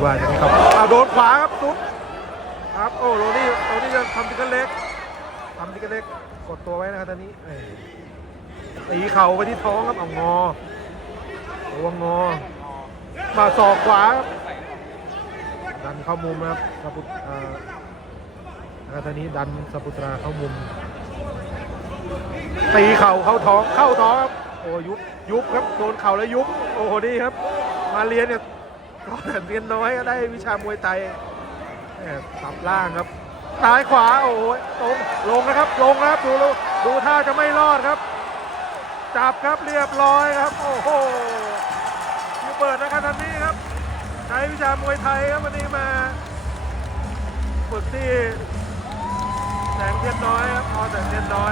กว่าจะไม่เข้าเอาโดนขวาครับตุ๊ดครับโอ้โรนี่โรนี่จะทำติ๊กเกอร์เล็กทำติ๊กเกอร์เล็กกดตัวไว้นะครับตอนนี้ตีเข่าไปที่ท้องครับเอางอตัวงอ มาศอกขวาครับดันเข้ามุมนะครับสปุตอ่อนะครับตอนนี้ดันสปุตราเข้ามุมตีเข่าเข้าท้องเข้าท้องครับโอ้ยุบยุบครับโดนเข่าแล้วยุบโอ้โหนี่ครับ มาเรียนเนี่ย ก็เรียนน้อยก็ได้วิชามวยไทยจับล่างครับซ้ายขวาโอ้โหตรงลงนะครับ ลงนะครับดูดูท่าจะไม่รอดครับ จับครับเรียบร้อยครับ โอ้โหยูเบิดนะครับทันนี้ครับใช้วิชามวยไทยครับวันนี้มาฝึกที่แสงเทียนน้อยครับพอแสงเทียนน้อย